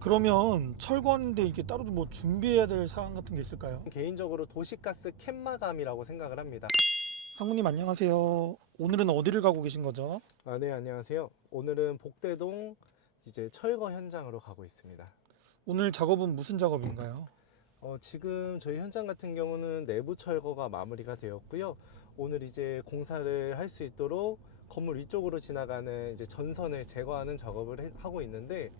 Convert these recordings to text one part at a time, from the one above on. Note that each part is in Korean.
그러면 철거하는데 이게 따로 뭐 준비해야 될 사항 같은 게 있을까요? 개인적으로 도시가스 캔마감이라고 생각을 합니다. 상무님 안녕하세요. 오늘은 어디를 가고 계신 거죠? 네, 안녕하세요. 오늘은 복대동 이제 철거 현장으로 가고 있습니다. 오늘 작업은 무슨 작업인가요? 지금 저희 현장 같은 경우는 내부 철거가 마무리가 되었고요. 오늘 이제 공사를 할 수 있도록 건물 위쪽으로 지나가는 이제 전선을 제거하는 작업을 하고 있는데,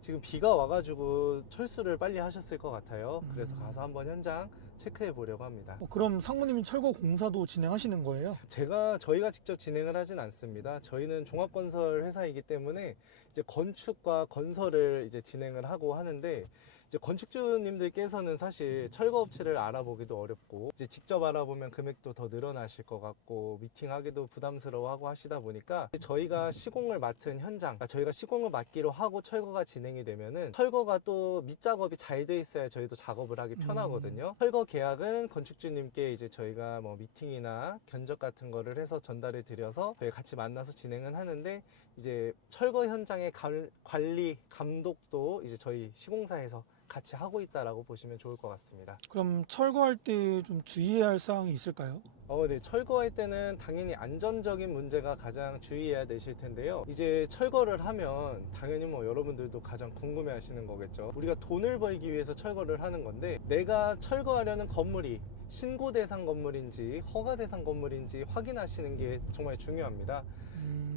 지금 비가 와가지고 철수를 빨리 하셨을 것 같아요. 그래서 가서 한번 현장 체크해 보려고 합니다. 그럼 상무님이 철거 공사도 진행하시는 거예요? 저희가 직접 진행을 하진 않습니다. 저희는 종합건설 회사이기 때문에 이제 건축과 건설을 이제 진행을 하고 하는데, 이제 건축주님들께서는 사실 철거 업체를 알아보기도 어렵고, 이제 직접 알아보면 금액도 더 늘어나실 것 같고 미팅하기도 부담스러워하고 하시다 보니까, 저희가 시공을 맡은 현장, 저희가 시공을 맡기로 하고 철거가 진행이 되면은 철거가 또 밑작업이 잘 돼 있어야 저희도 작업을 하기 편하거든요. 철거 계약은 건축주님께 이제 저희가 뭐 미팅이나 견적 같은 거를 해서 전달을 드려서 저희 같이 만나서 진행은 하는데, 이제 철거 현장의 관리 감독도 이제 저희 시공사에서 같이 하고 있다라고 보시면 좋을 것 같습니다. 그럼 철거할 때 좀 주의해야 할 사항이 있을까요? 네. 철거할 때는 당연히 안전적인 문제가 가장 주의해야 되실 텐데요. 이제 철거를 하면 당연히 뭐 여러분들도 가장 궁금해 하시는 거겠죠. 우리가 돈을 벌기 위해서 철거를 하는 건데, 내가 철거하려는 건물이 신고 대상 건물인지 허가 대상 건물인지 확인하시는 게 정말 중요합니다.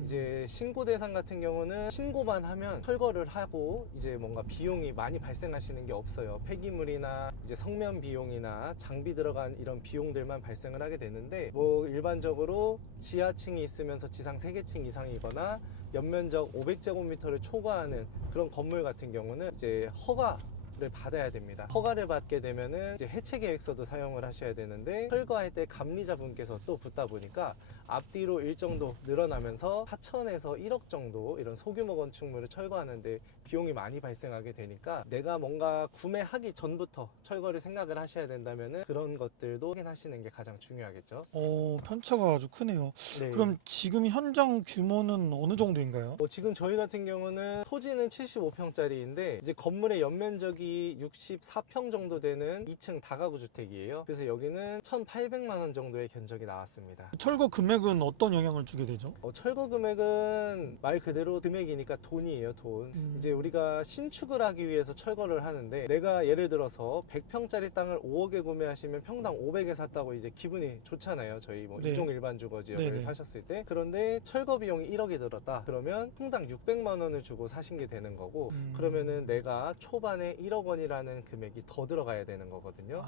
이제 신고 대상 같은 경우는 신고만 하면 철거를 하고 이제 뭔가 비용이 많이 발생하시는 게 없어요. 폐기물이나 이제 성면 비용이나 장비 들어간 이런 비용들만 발생을 하게 되는데, 뭐 일반적으로 지하층이 있으면서 지상 3개층 이상이거나 연면적 500제곱미터를 초과하는 그런 건물 같은 경우는 이제 허가를 받아야 됩니다. 허가를 받게 되면은 이제 해체 계획서도 사용을 하셔야 되는데, 철거할 때 감리자분께서 또 붙다 보니까 앞뒤로 일정도 늘어나면서 4천에서 1억 정도 이런 소규모 건축물을 철거하는데 비용이 많이 발생하게 되니까, 내가 뭔가 구매하기 전부터 철거를 생각을 하셔야 된다면은 그런 것들도 확인하시는 게 가장 중요하겠죠. 편차가 아주 크네요. 네. 그럼 지금 현장 규모는 어느 정도인가요? 지금 저희 같은 경우는 토지는 75평짜리인데 이제 건물의 연면적이 64평 정도 되는 2층 다가구 주택이에요. 그래서 여기는 1,800만 원 정도의 견적이 나왔습니다. 철거 금액은 어떤 영향을 주게 되죠? 철거 금액은 말 그대로 금액이니까 돈이에요, 돈. 이제 우리가 신축을 하기 위해서 철거를 하는데, 내가 예를 들어서 100평짜리 땅을 5억에 구매하시면 평당 500에 샀다고 이제 기분이 좋잖아요. 저희 뭐 네. 이종 일반 주거 지역을 네네. 사셨을 때. 그런데 철거 비용이 1억이 들었다. 그러면 평당 600만 원을 주고 사신 게 되는 거고, 그러면은 내가 초반에 1억 원이라는 금액이 더 들어가야 되는 거거든요.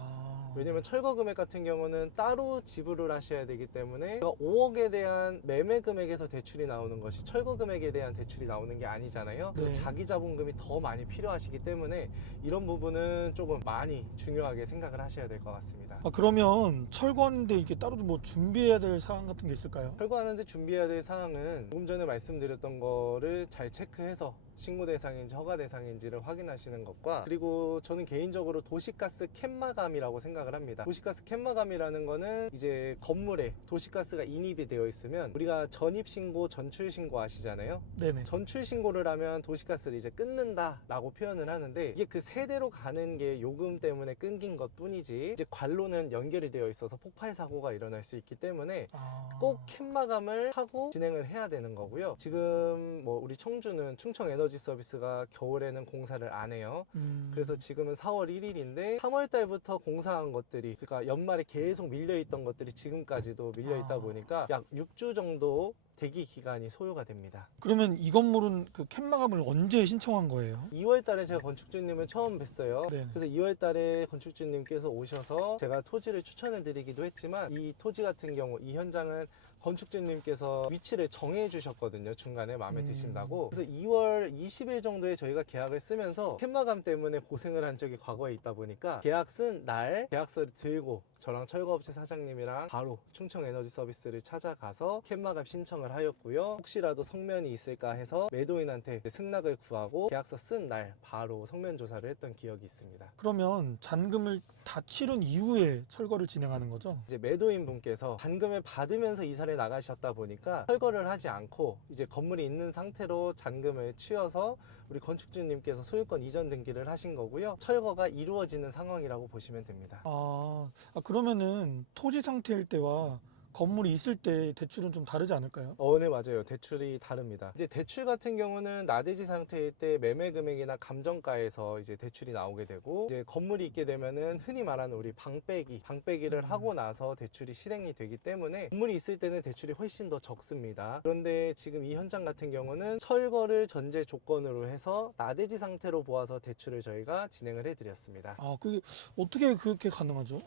왜냐면 철거 금액 같은 경우는 따로 지불을 하셔야 되기 때문에 5억에 대한 매매 금액에서 대출이 나오는 것이 철거 금액에 대한 대출이 나오는 게 아니잖아요. 그래서 네. 자기 자본금이 더 많이 필요하시기 때문에 이런 부분은 조금 많이 중요하게 생각을 하셔야 될 것 같습니다. 그러면 철거하는데 이게 따로 뭐 준비해야 될 사항 같은 게 있을까요? 철거하는데 준비해야 될 사항은 조금 전에 말씀드렸던 거를 잘 체크해서 신고 대상인지 허가 대상인지를 확인하시는 것과, 그리고 저는 개인적으로 도시가스 캔마감이라고 생각을 합니다. 도시가스 캔마감이라는 거는 이제 건물에 도시가스가 인입이 되어 있으면 우리가 전입신고, 전출신고 아시잖아요. 네네. 전출신고를 하면 도시가스를 이제 끊는다 라고 표현을 하는데, 이게 그 세대로 가는 게 요금 때문에 끊긴 것 뿐이지 이제 관로는 연결이 되어 있어서 폭발 사고가 일어날 수 있기 때문에 꼭 캔마감을 하고 진행을 해야 되는 거고요. 지금 뭐 우리 청주는 충청 에너지 서비스가 겨울에는 공사를 안 해요. 그래서 지금은 4월 1일인데 3월 달부터 공사한 것들이, 그러니까 연말에 계속 밀려있던 것들이 지금까지도 밀려있다 보니까 약 6주 정도 대기 기간이 소요가 됩니다. 그러면 이 건물은 그 캔마감을 언제 신청한 거예요? 2월 달에 제가 건축주님을 처음 뵀어요. 네. 그래서 2월 달에 건축주님께서 오셔서 제가 토지를 추천해 드리기도 했지만, 이 토지 같은 경우 이 현장은 건축주님께서 위치를 정해 주셨거든요. 중간에 마음에 드신다고. 그래서 2월 20일 정도에 저희가 계약을 쓰면서 캔마감 때문에 고생을 한 적이 과거에 있다 보니까, 계약 쓴 날 계약서를 들고 저랑 철거업체 사장님이랑 바로 충청 에너지 서비스를 찾아가서 캔마감 신청을 하였고요. 혹시라도 성면이 있을까 해서 매도인한테 승낙을 구하고 계약서 쓴 날 바로 성면 조사를 했던 기억이 있습니다. 그러면 잔금을 다 치른 이후에 철거를 진행하는 거죠? 이제 매도인 분께서 잔금을 받으면서 이사를 이사를 나가셨다 보니까 철거를 하지 않고 이제 건물이 있는 상태로 잔금을 치워서 우리 건축주님께서 소유권 이전 등기를 하신 거고요. 철거가 이루어지는 상황이라고 보시면 됩니다. 그러면은 토지 상태일 때와 건물이 있을 때 대출은 좀 다르지 않을까요? 네, 맞아요. 대출이 다릅니다. 이제 대출 같은 경우는 나대지 상태일 때 매매 금액이나 감정가에서 이제 대출이 나오게 되고, 이제 건물이 있게 되면은 흔히 말하는 우리 방빼기를 하고 나서 대출이 실행이 되기 때문에 건물이 있을 때는 대출이 훨씬 더 적습니다. 그런데 지금 이 현장 같은 경우는 철거를 전제 조건으로 해서 나대지 상태로 보아서 대출을 저희가 진행을 해드렸습니다. 그게 어떻게 그렇게 가능하죠?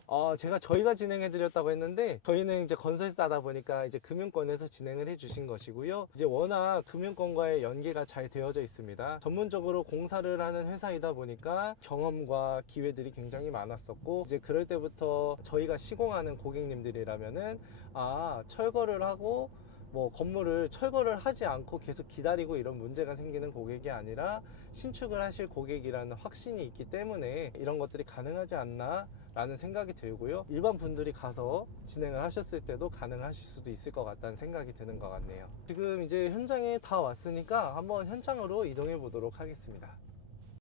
저희가 진행해 드렸다고 했는데, 저희는 이제 건설사다 보니까 이제 금융권에서 진행을 해 주신 것이고요. 이제 워낙 금융권과의 연계가 잘 되어져 있습니다. 전문적으로 공사를 하는 회사이다 보니까 경험과 기회들이 굉장히 많았었고, 이제 그럴 때부터 저희가 시공하는 고객님들이라면은 철거를 하고 건물을 철거를 하지 않고 계속 기다리고 이런 문제가 생기는 고객이 아니라 신축을 하실 고객이라는 확신이 있기 때문에 이런 것들이 가능하지 않나 라는 생각이 들고요. 일반 분들이 가서 진행을 하셨을 때도 가능하실 수도 있을 것 같다는 생각이 드는 것 같네요. 지금 이제 현장에 다 왔으니까 한번 현장으로 이동해 보도록 하겠습니다.